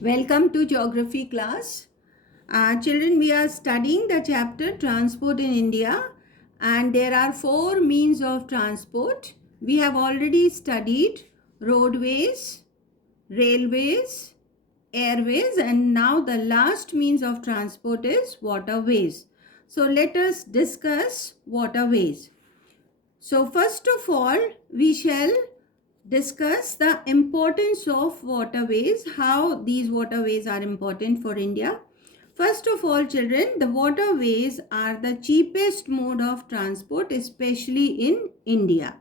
Welcome to geography class. Children, we are studying the chapter Transport in India, and there are four means of transport. We have already studied roadways, railways, airways, and now the last means of transport is waterways. So let us discuss waterways. So first of all, we shall discuss the importance of waterways, how these waterways are important for India. First of all, children, the waterways are the cheapest mode of transport, especially in India,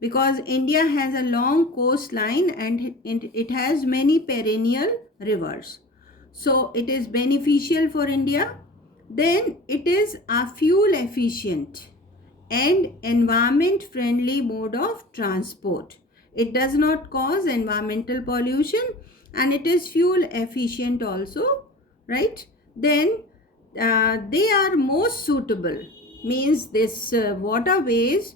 because India has a long coastline and it has many perennial rivers. So it is beneficial for India. Then it is a fuel efficient and environment friendly mode of transport. It does not cause environmental pollution and it is fuel efficient also, right? Then they are most suitable, means this waterways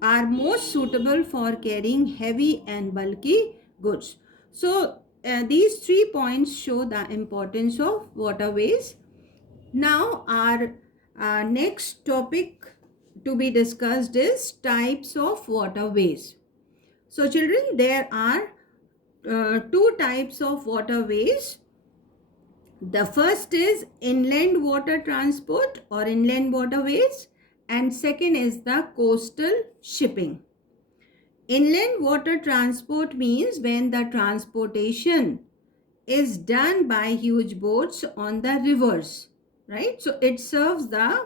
are most suitable for carrying heavy and bulky goods. So these 3 points show the importance of waterways. Now our next topic to be discussed is types of waterways. So children, there are two types of waterways. The first is inland water transport or inland waterways, and second is the coastal shipping. Inland water transport means when the transportation is done by huge boats on the rivers, right? So it serves the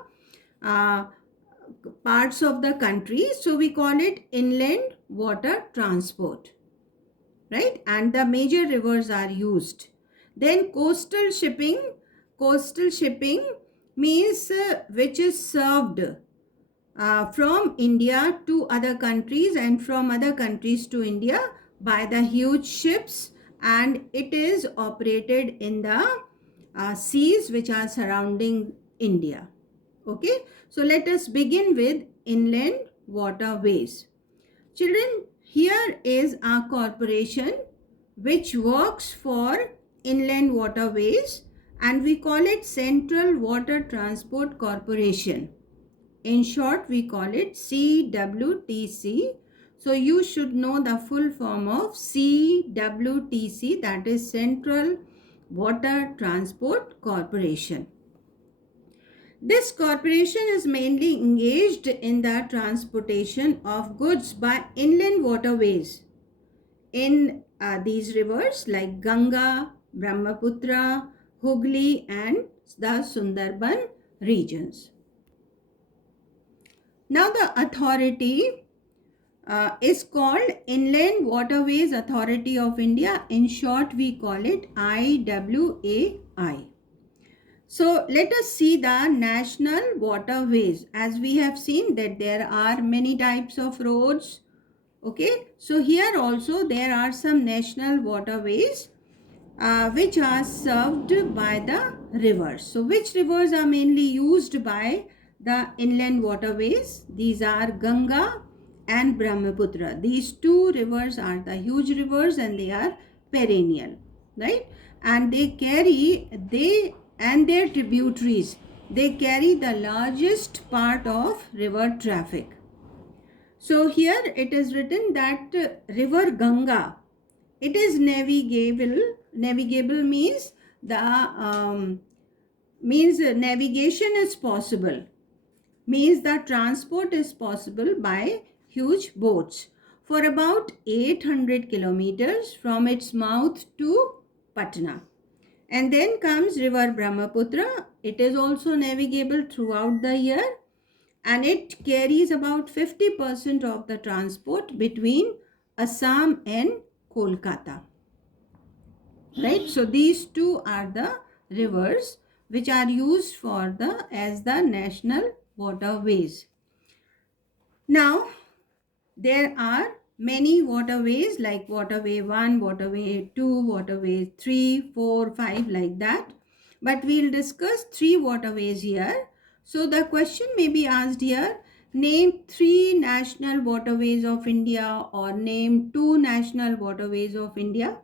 uh, parts of the country, so we call it inland water transport, right? And the major rivers are used. Then coastal shipping means which is served from India to other countries and from other countries to India by the huge ships, and it is operated in the seas which are surrounding India. Okay, so let us begin with inland waterways. Children, here is a corporation which works for inland waterways and we call it Central Water Transport Corporation. In short, we call it CWTC. So you should know the full form of CWTC, that is Central Water Transport Corporation. This corporation is mainly engaged in the transportation of goods by inland waterways in these rivers like Ganga, Brahmaputra, Hooghly, and the Sundarban regions. Now, the authority is called Inland Waterways Authority of India. In short, we call it IWAI. So let us see the national waterways. As we have seen that there are many types of roads. Okay, so here also there are some national waterways which are served by the rivers. So which rivers are mainly used by the inland waterways? These are Ganga and Brahmaputra. These two rivers are the huge rivers and they are perennial, right? And they and their tributaries, they carry the largest part of river traffic. So here it is written that river Ganga, it is navigable. Navigable means navigation is possible, means the transport is possible by huge boats for about 800 kilometers from its mouth to Patna. And then comes river Brahmaputra. It is also navigable throughout the year and it carries about 50% of the transport between Assam and Kolkata. Right? So these two are the rivers which are used for the as the national waterways. Now there are many waterways like waterway 1, waterway 2, waterway 3, 4, 5 like that. But we'll discuss 3 waterways here. So the question may be asked here, name 3 national waterways of India or name 2 national waterways of India.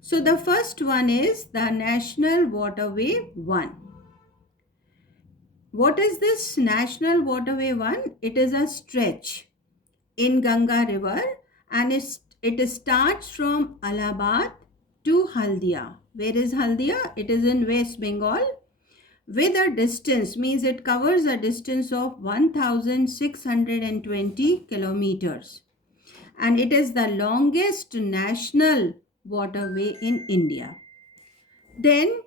So the first one is the National Waterway 1. What is this National Waterway 1? It is a stretch in Ganga River, and it starts from Allahabad to Haldia. Where is Haldia? It is in West Bengal, with a distance, means it covers a distance of 1620 kilometers, and it is the longest national waterway in India. Then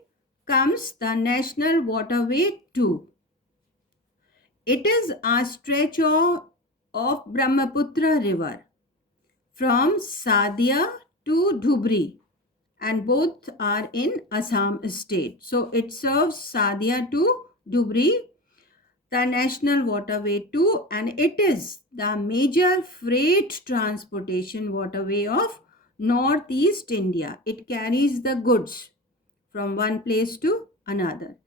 comes the National Waterway 2. It is a stretch of Brahmaputra River from Sadia to Dhubri, and both are in Assam state. So it serves Sadia to Dhubri, the National Waterway 2, and it is the major freight transportation waterway of Northeast India. It carries the goods from one place to another.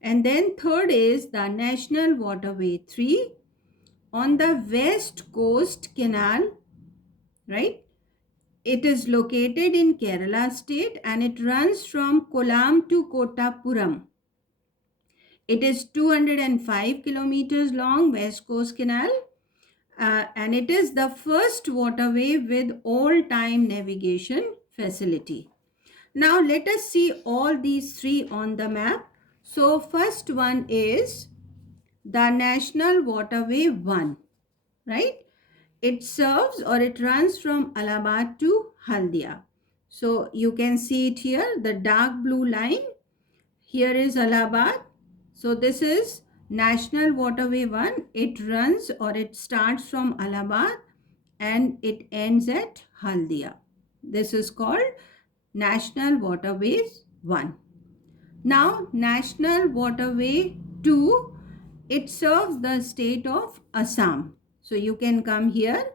And then third is the National Waterway 3 on the West Coast Canal, right? It is located in Kerala state and it runs from Kollam to Kottapuram. It is 205 kilometers long, West Coast Canal, and it is the first waterway with all-time navigation facility. Now let us see all these three on the map. So first one is the National Waterway 1, right? It serves or it runs from Allahabad to Haldia. So you can see it here, the dark blue line. Here is Allahabad. So this is National Waterway 1. It runs or it starts from Allahabad and it ends at Haldia. This is called National Waterways 1. Now National Waterway 2, it serves the state of Assam. So you can come here.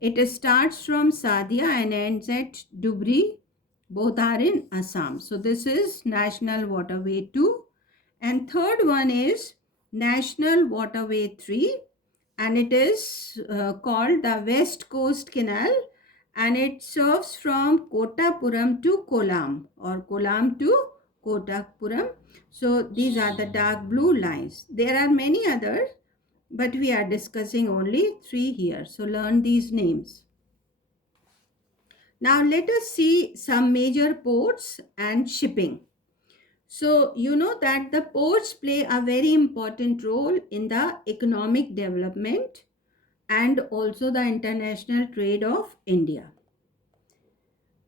It starts from Sadia and ends at Dhubri. Both are in Assam. So this is National Waterway 2. And third one is National Waterway 3, and it is called the West Coast Canal, and it serves from Kottapuram to Kollam or Kollam to Kottapuram. So these are the dark blue lines. There are many others, but we are discussing only three here. So learn these names. Now let us see some major ports and shipping. So you know that the ports play a very important role in the economic development and also the international trade of India.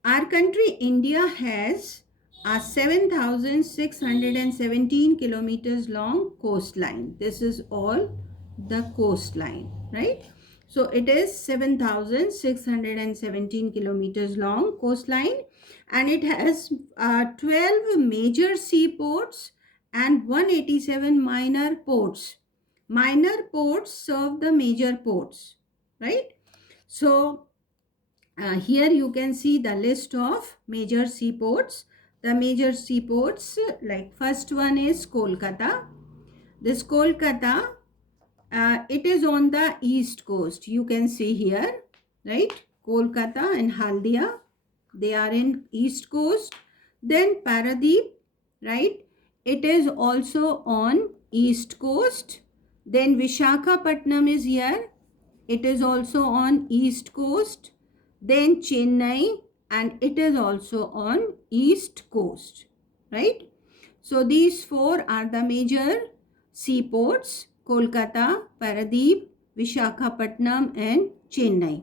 Our country India has a 7,617 kilometers long coastline. This is all the coastline, right? So it is 7,617 kilometers long coastline, and it has 12 major seaports and 187 minor ports. Minor ports serve the major ports, right? So here you can see the list of major seaports. The major seaports, like first one is Kolkata. This Kolkata, it is on the east coast. You can see here, right? Kolkata and Haldia, they are in east coast. Then Paradeep, right? It is also on east coast. Then Vishakhapatnam is here. It is also on east coast. Then Chennai, and it is also on east coast, right? So these four are the major seaports: Kolkata, Paradeep, Vishakhapatnam and Chennai.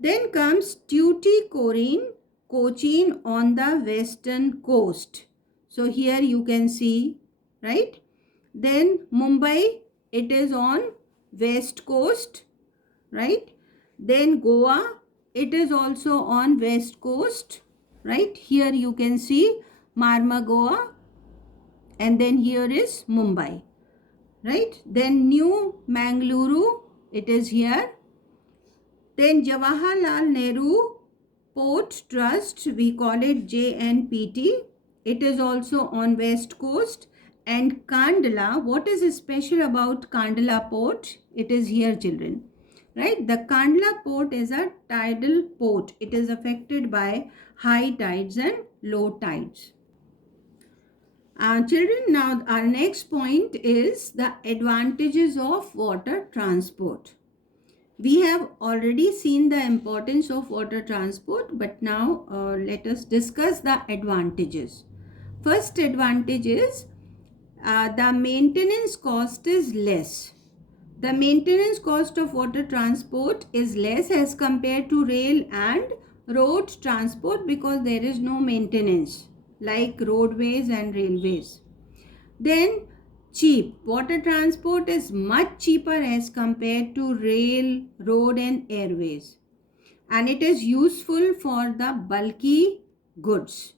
Then comes Tuticorin, Cochin on the western coast. So here you can see, right? Then Mumbai, it is on west coast, right? Then Goa, it is also on west coast, right? Here you can see Marmagao, and then here is Mumbai, right? Then New Mangaluru, it is here. Then Jawaharlal Nehru Port Trust, we call it JNPT. It is also on west coast. And Kandla, what is special about Kandla port? It is here, children. right? The Kandla port is a tidal port. It is affected by high tides and low tides. Children, now our next point is the advantages of water transport. We have already seen the importance of water transport, but now let us discuss the advantages. First advantage is the maintenance cost is less. The maintenance cost of water transport is less as compared to rail and road transport because there is no maintenance like roadways and railways. Then cheap. Water transport is much cheaper as compared to rail, road and airways. And it is useful for the bulky goods.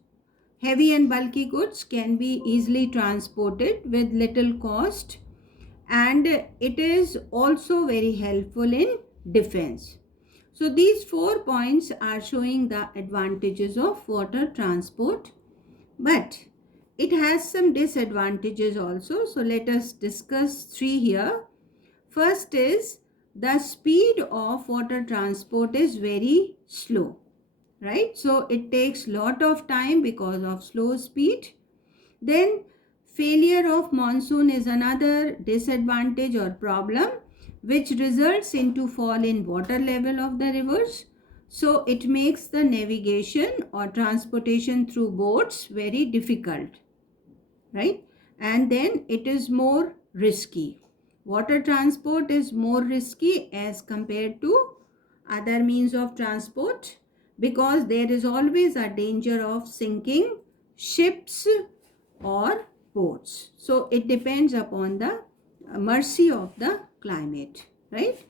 Heavy and bulky goods can be easily transported with little cost, and it is also very helpful in defense. So these 4 points are showing the advantages of water transport, but it has some disadvantages also. So let us discuss 3 here. First is the speed of water transport is very slow, right? So it takes lot of time because of slow speed. Then failure of monsoon is another disadvantage or problem which results into fall in water level of the rivers. So it makes the navigation or transportation through boats very difficult, right? And then it is more risky. Water transport is more risky as compared to other means of transport because there is always a danger of sinking ships or boats. So it depends upon the mercy of the climate, right?